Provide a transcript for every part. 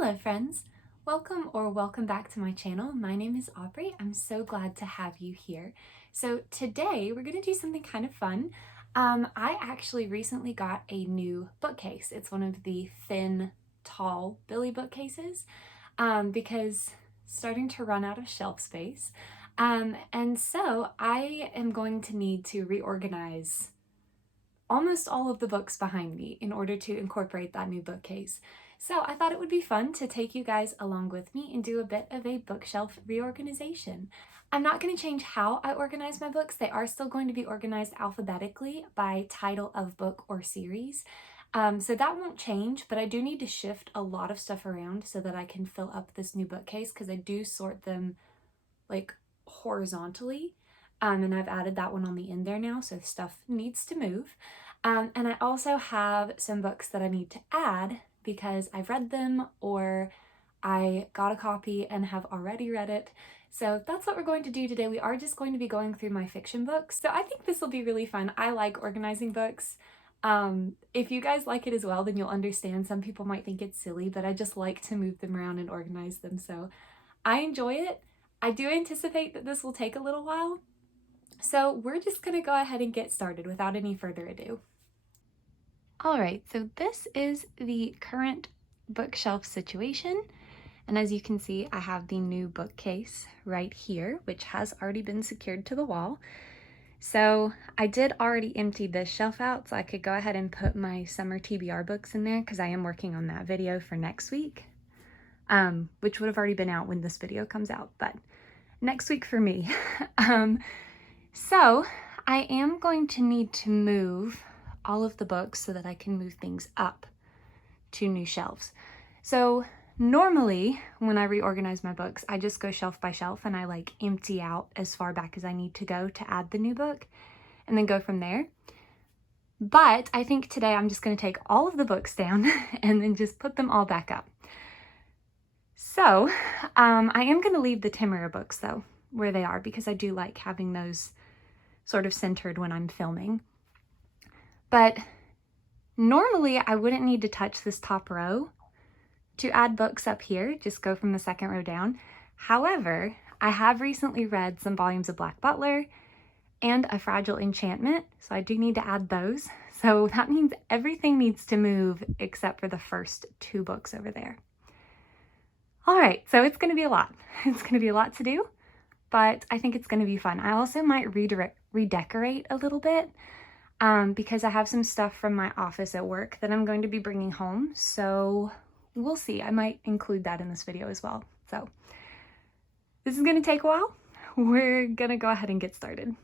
Hello friends, welcome back to my channel. My name is Aubrey. I'm so glad to have you here. So today we're going to do something kind of fun. I actually recently got a new bookcase. It's one of the thin, tall Billy bookcases because starting to run out of shelf space. And so I am going to need to reorganize almost all of the books behind me in order to incorporate that new bookcase. So I thought it would be fun to take you guys along with me and do a bit of a bookshelf reorganization. I'm not going to change how I organize my books. They are still going to be organized alphabetically by title of book or series. So that won't change, but I do need to shift a lot of stuff around so that I can fill up this new bookcase because I do sort them like horizontally. And I've added that one on the end there now, so stuff needs to move. And I also have some books that I need to add because I've read them or I got a copy and have already read it. So that's what we're going to do today. We are just going to be going through my fiction books. So I think this will be really fun. I like organizing books. If you guys like it as well, then you'll understand. Some people might think it's silly, but I just like to move them around and organize them. So I enjoy it. I do anticipate that this will take a little while. So we're just gonna go ahead and get started without any further ado. All right, so this is the current bookshelf situation. And as you can see, I have the new bookcase right here, which has already been secured to the wall. So I did already empty this shelf out, so I could go ahead and put my summer TBR books in there because I am working on that video for next week, which would have already been out when this video comes out, but next week for me. So I am going to need to move all of the books so that I can move things up to new shelves. So normally when I reorganize my books, I just go shelf by shelf and I like empty out as far back as I need to go to add the new book and then go from there. But I think today I'm just going to take all of the books down and then just put them all back up. So I am going to leave the Timmerer books though where they are because I do like having those sort of centered when I'm filming. But normally I wouldn't need to touch this top row to add books up here, just go from the second row down. However, I have recently read some volumes of Black Butler and A Fragile Enchantment, so I do need to add those. So that means everything needs to move except for the first two books over there. All right, so it's gonna be a lot. It's gonna be a lot to do, but I think it's gonna be fun. I also might redecorate a little bit because I have some stuff from my office at work that I'm going to be bringing home. So we'll see. I might include that in this video as well. So this is going to take a while. We're going to go ahead and get started.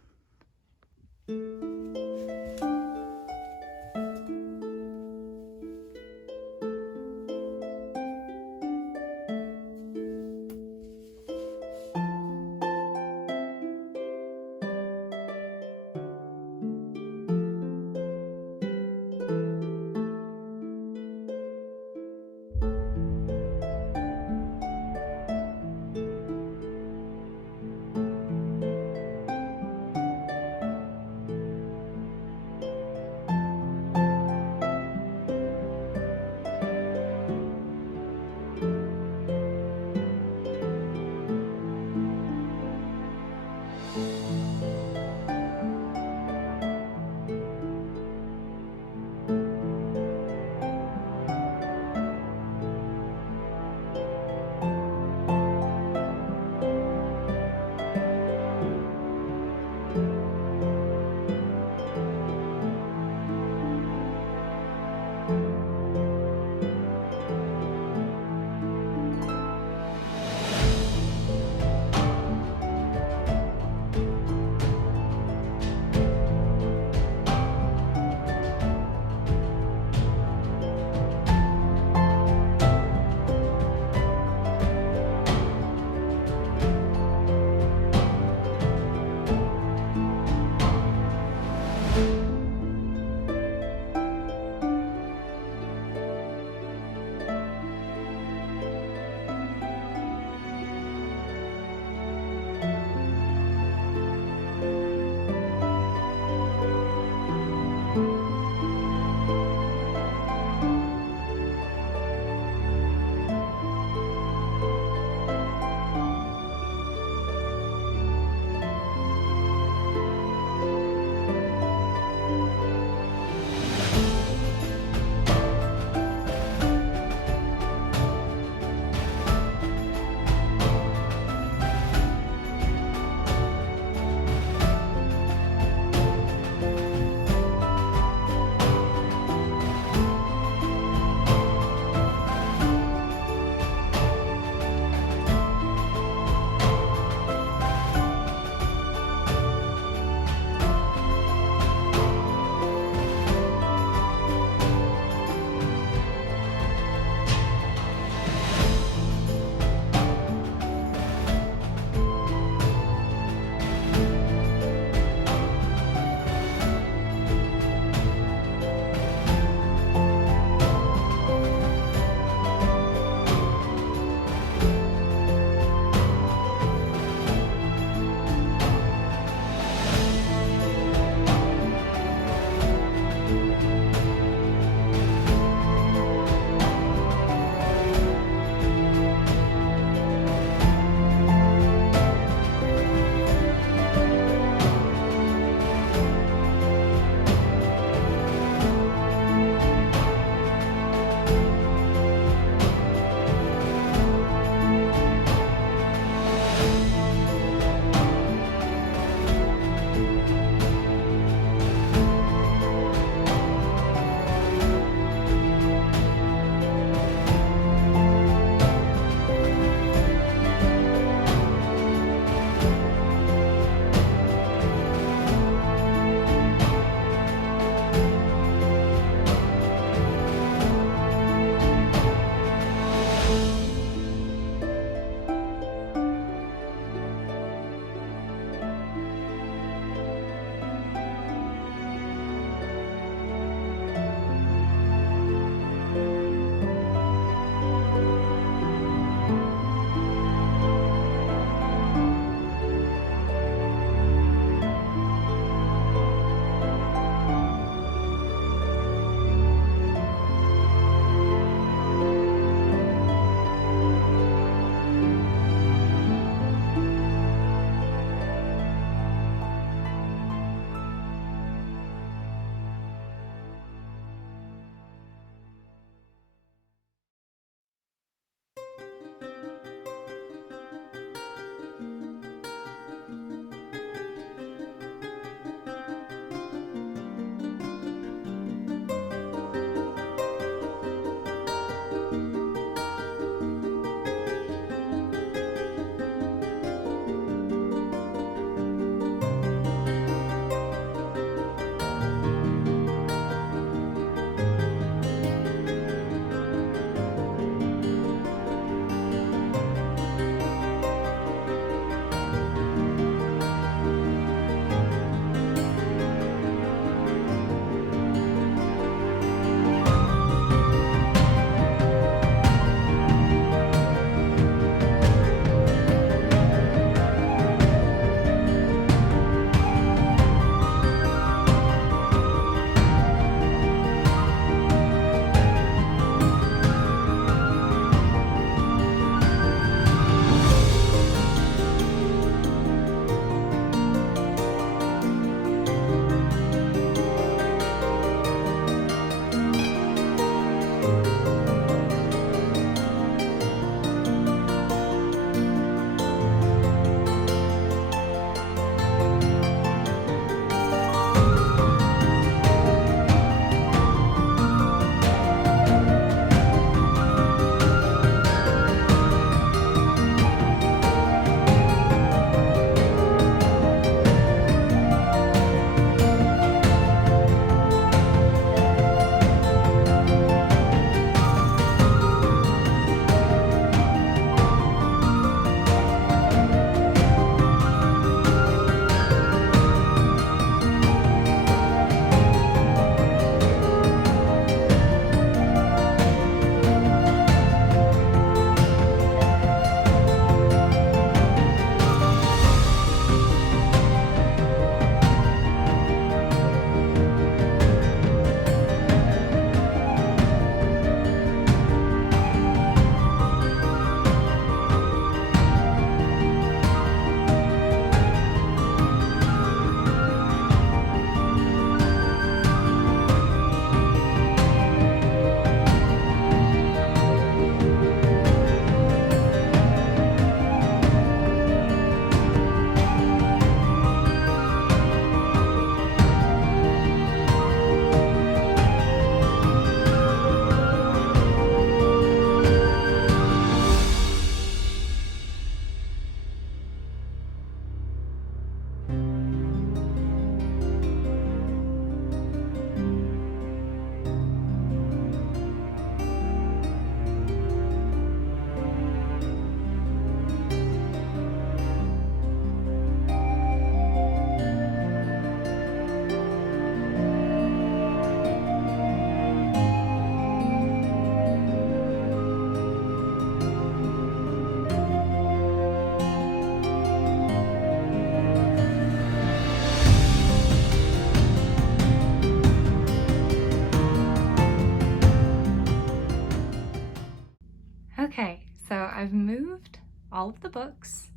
Okay, so I've moved all of the books.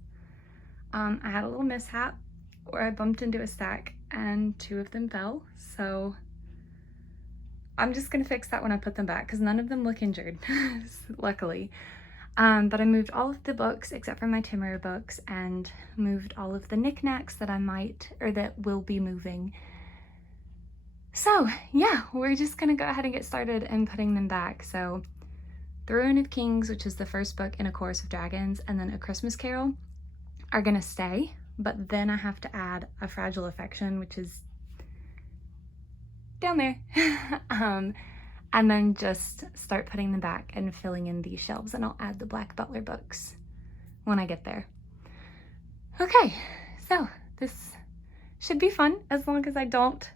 I had a little mishap where I bumped into a stack and 2 of them fell, so I'm just gonna fix that when I put them back because none of them look injured, luckily. But I moved all of the books except for my Timur books and moved all of the knickknacks that I might, or that will be moving. So yeah, we're just gonna go ahead and get started and putting them back. So The Ruin of Kings, which is the first book in A Chorus of Dragons, and then A Christmas Carol are gonna stay, but then I have to add A Fragile Affection, which is down there. And then just start putting them back and filling in these shelves, and I'll add the Black Butler books when I get there. Okay, so this should be fun as long as I don't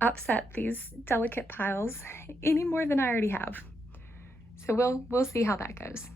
upset these delicate piles any more than I already have. So we'll see how that goes.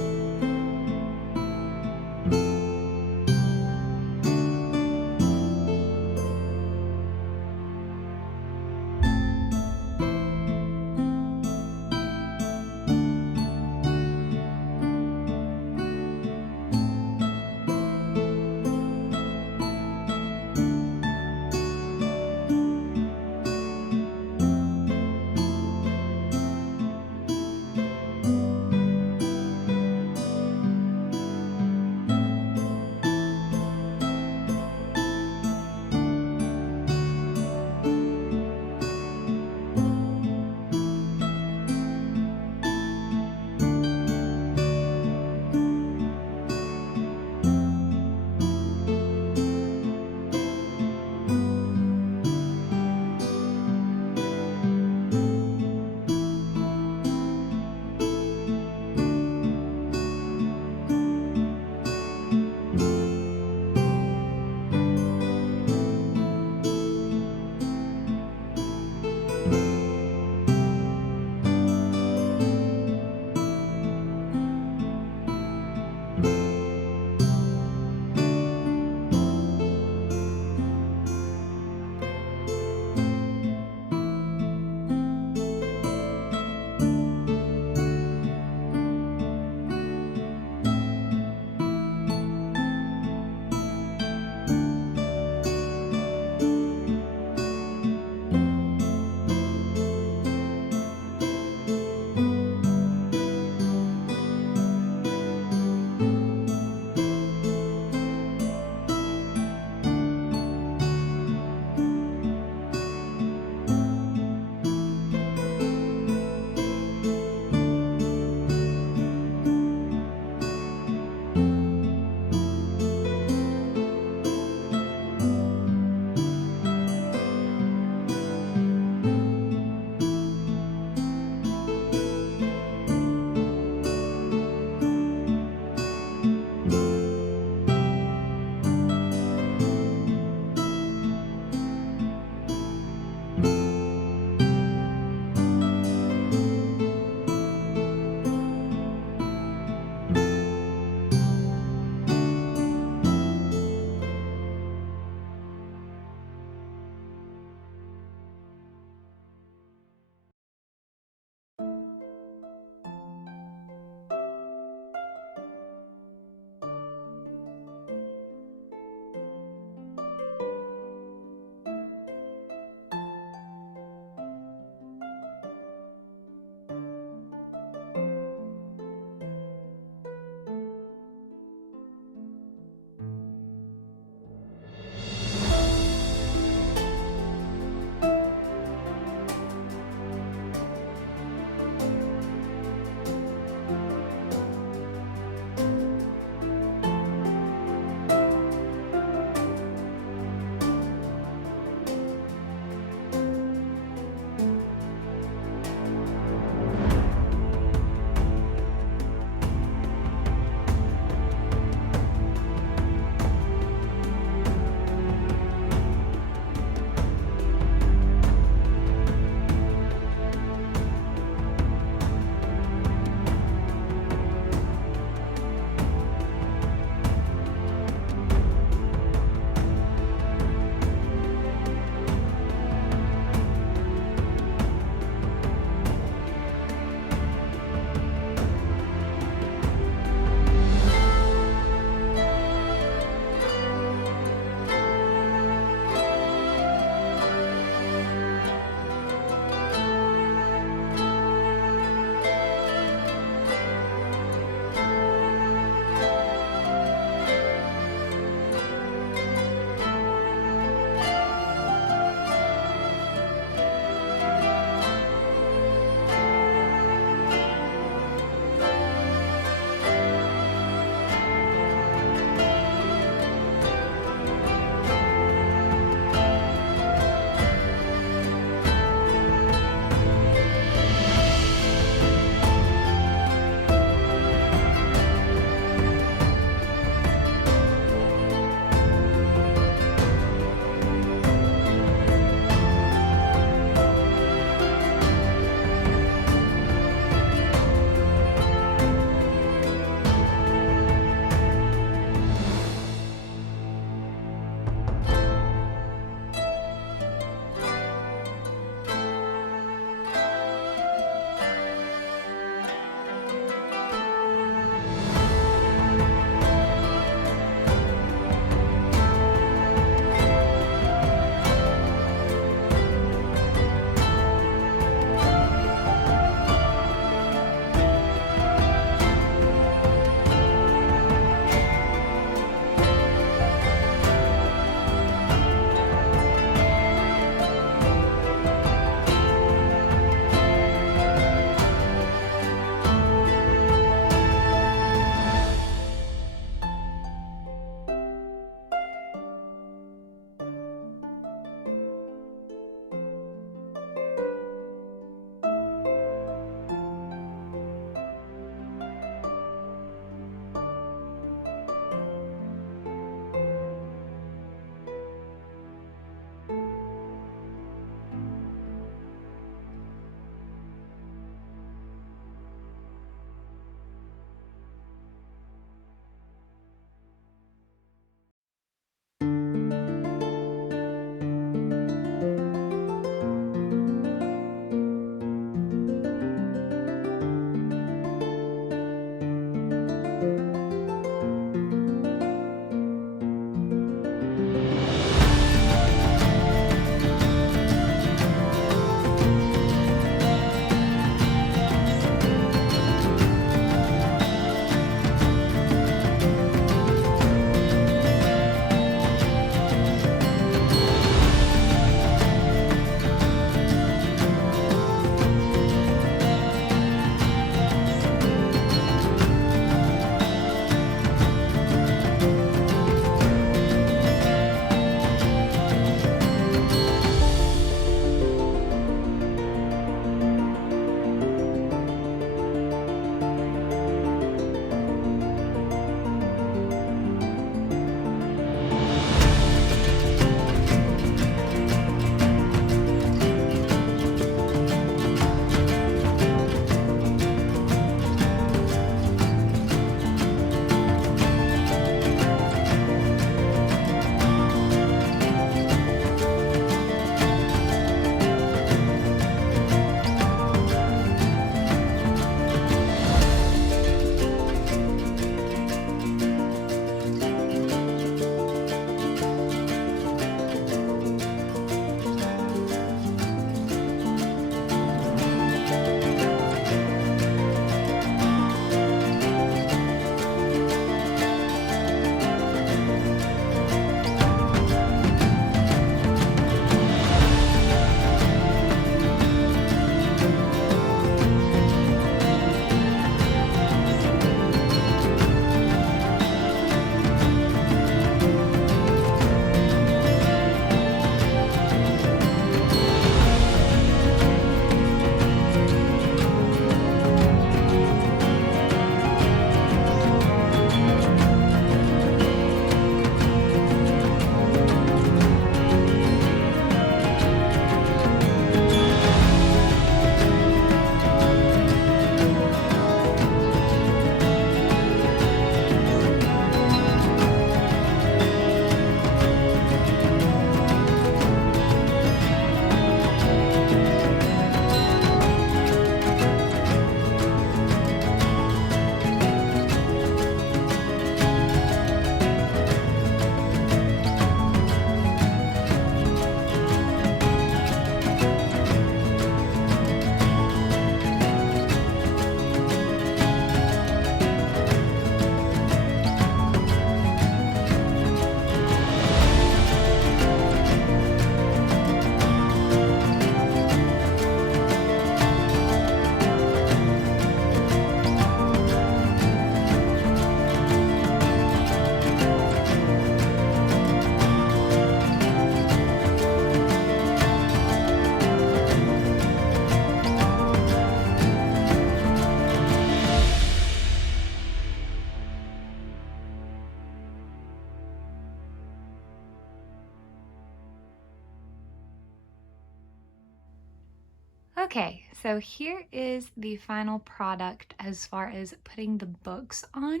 Okay, so here is the final product as far as putting the books on.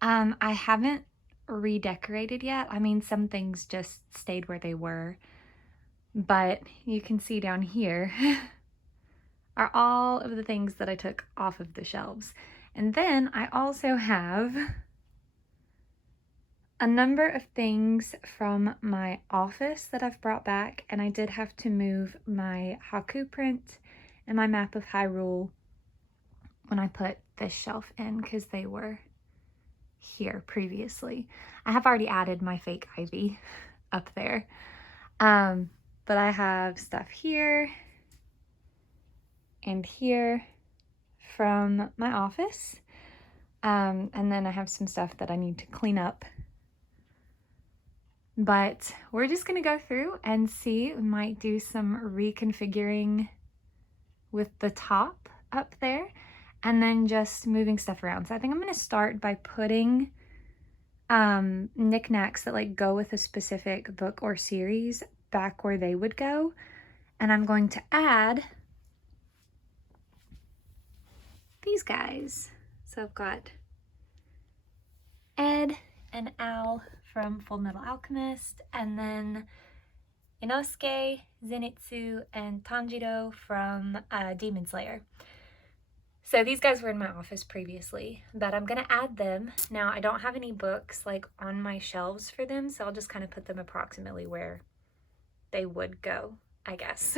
I haven't redecorated yet. I mean, some things just stayed where they were, but you can see down here are all of the things that I took off of the shelves. And then I also have a number of things from my office that I've brought back, and I did have to move my Haku print and my map of Hyrule when I put this shelf in because they were here previously. I have already added my fake ivy up there. But I have stuff here and here from my office. And then I have some stuff that I need to clean up. But we're just gonna go through and see. We might do some reconfiguring with the top up there and then just moving stuff around. So I think I'm gonna start by putting knickknacks that like go with a specific book or series back where they would go. And I'm going to add these guys. So I've got Ed and Al from Fullmetal Alchemist, and then Inosuke, Zenitsu, and Tanjiro from Demon Slayer. So these guys were in my office previously, but I'm gonna add them. Now I don't have any books like on my shelves for them, so I'll just kind of put them approximately where they would go, I guess.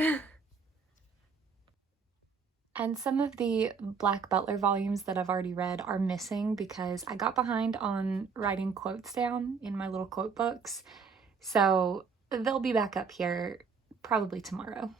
And some of the Black Butler volumes that I've already read are missing because I got behind on writing quotes down in my little quote books. So they'll be back up here probably tomorrow.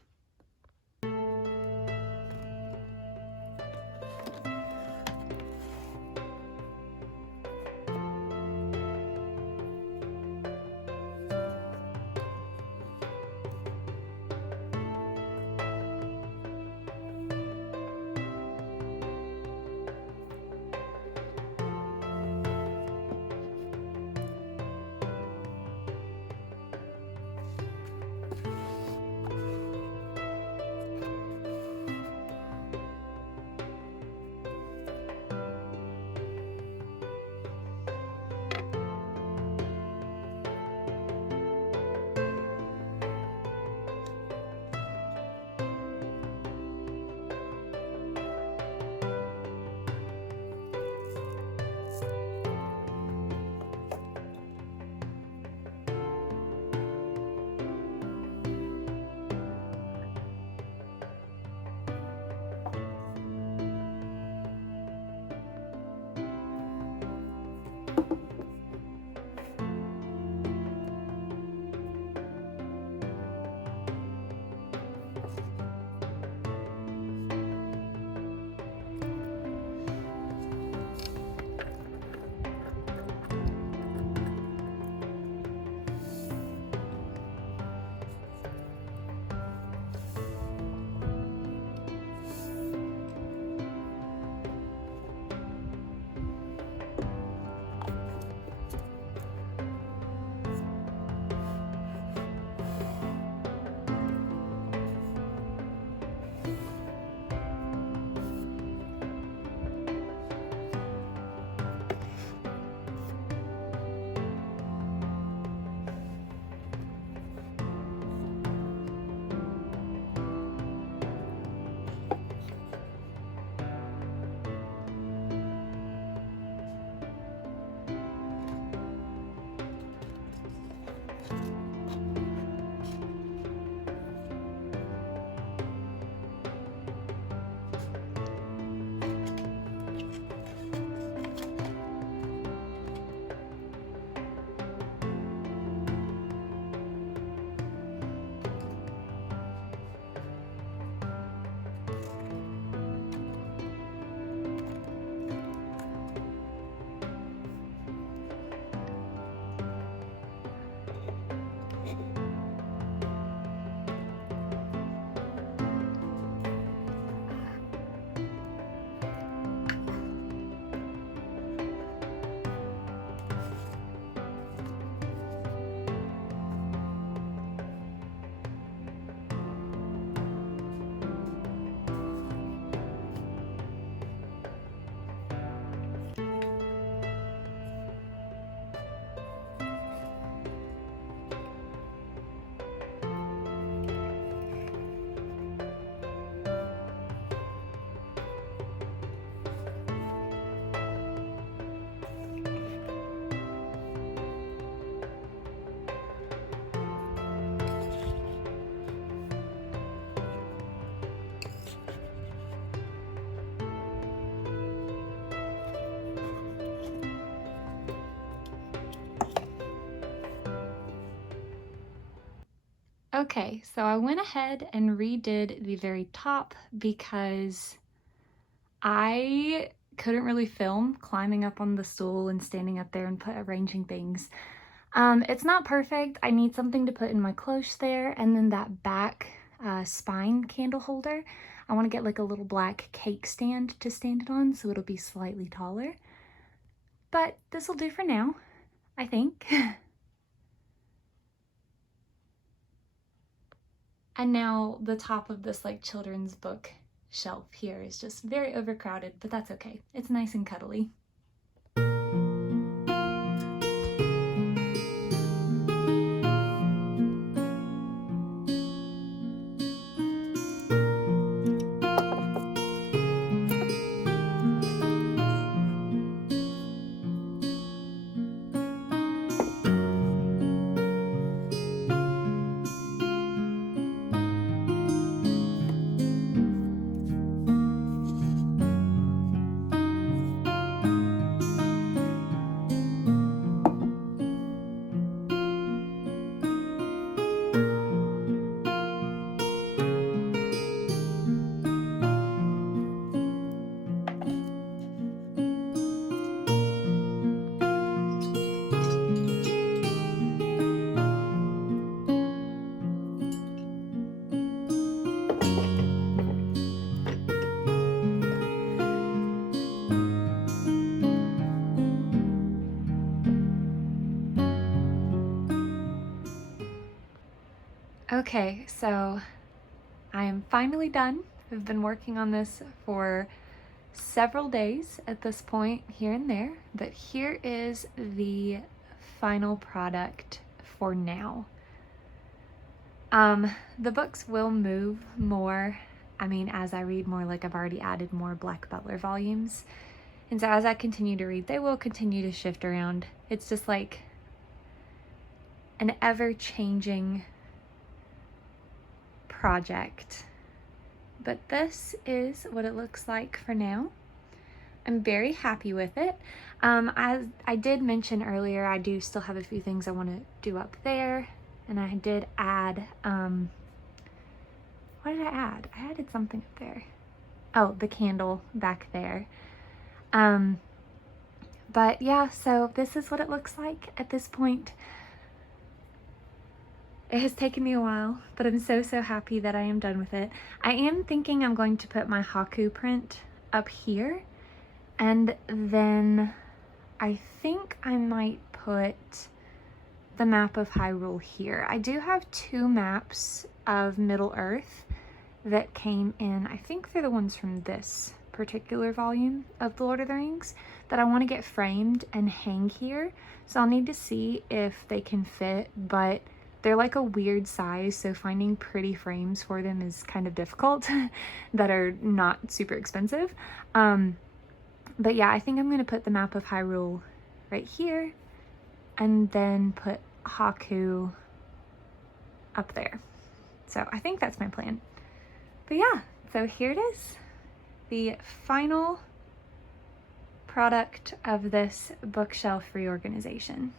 Okay, so I went ahead and redid the very top because I couldn't really film climbing up on the stool and standing up there and arranging things. It's not perfect. I need something to put in my cloche there, and then that back spine candle holder. I want to get like a little black cake stand to stand it on, so it'll be slightly taller. But this will do for now, I think. And now the top of this like children's book shelf here is just very overcrowded, but that's okay. It's nice and cuddly. Okay, so I am finally done. I've been working on this for several days at this point, here and there, but here is the final product for now. The books will move more. I mean, as I read more, like I've already added more Black Butler volumes. And so as I continue to read, they will continue to shift around. It's just like an ever-changing project. But this is what it looks like for now. I'm very happy with it. As I did mention earlier, I do still have a few things I want to do up there. And I did add, what did I add? I added something up there. Oh, the candle back there. But yeah, so this is what it looks like at this point. It has taken me a while, but I'm so happy that I am done with it. I am thinking I'm going to put my Haku print up here, and then I think I might put the map of Hyrule here. I do have 2 maps of Middle-earth that came in, I think they're the ones from this particular volume of The Lord of the Rings, that I want to get framed and hang here. So I'll need to see if they can fit, but they're like a weird size, so finding pretty frames for them is kind of difficult that are not super expensive. But yeah, I think I'm going to put the map of Hyrule right here and then put Haku up there. So I think that's my plan. But yeah, so here it is. The final product of this bookshelf reorganization.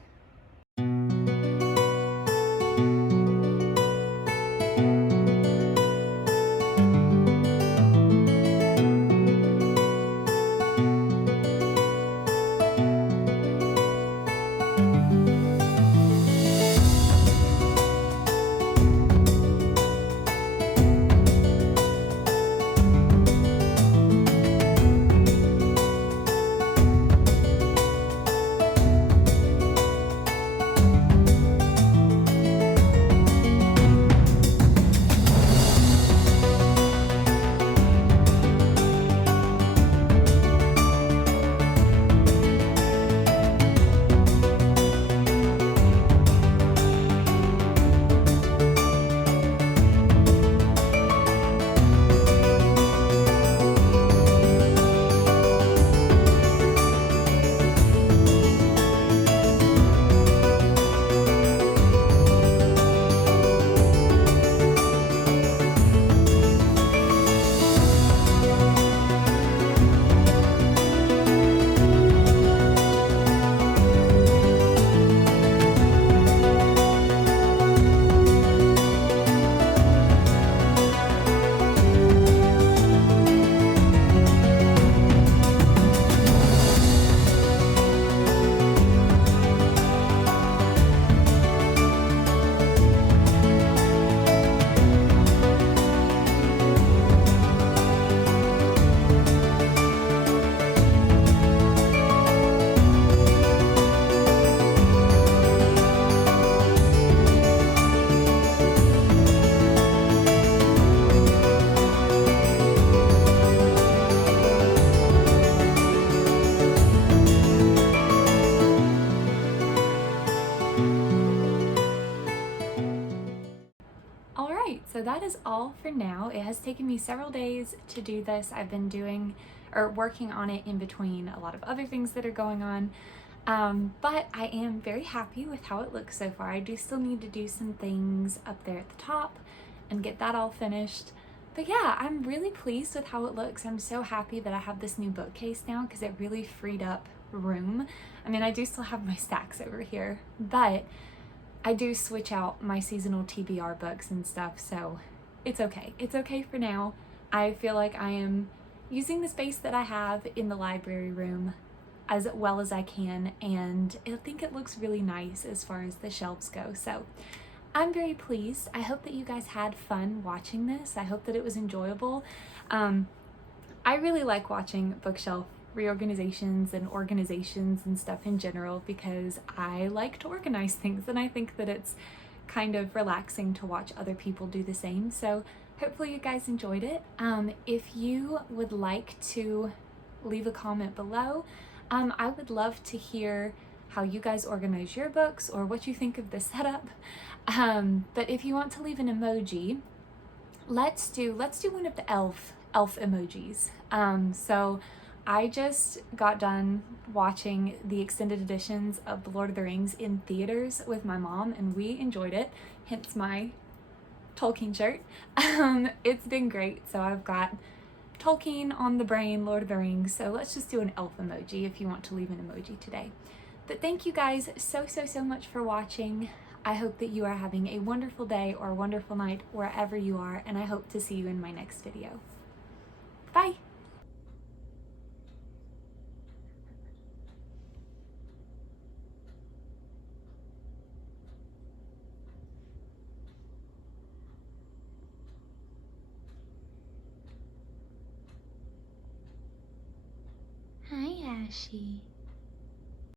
Alright, so that is all for now. It has taken me several days to do this. I've been doing or working on it in between a lot of other things that are going on. But I am very happy with how it looks so far. I do still need to do some things up there at the top and get that all finished. But yeah, I'm really pleased with how it looks. I'm so happy that I have this new bookcase now because it really freed up room. I mean, I do still have my stacks over here, but I do switch out my seasonal TBR books and stuff, so it's okay. It's okay for now. I feel like I am using the space that I have in the library room as well as I can, and I think it looks really nice as far as the shelves go. So I'm very pleased. I hope that you guys had fun watching this. I hope that it was enjoyable. I really like watching bookshelf reorganizations and organizations and stuff in general because I like to organize things, and I think that it's kind of relaxing to watch other people do the same. So hopefully you guys enjoyed it. If you would like to leave a comment below, I would love to hear how you guys organize your books or what you think of the setup. But if you want to leave an emoji, let's do one of the elf emojis. So I just got done watching the extended editions of The Lord of the Rings in theaters with my mom, and we enjoyed it, hence my Tolkien shirt. It's been great. So I've got Tolkien on the brain, Lord of the Rings, so let's just do an elf emoji if you want to leave an emoji today. But thank you guys so much for watching. I hope that you are having a wonderful day or a wonderful night wherever you are, and I hope to see you in my next video. Bye! Hi, Ashy.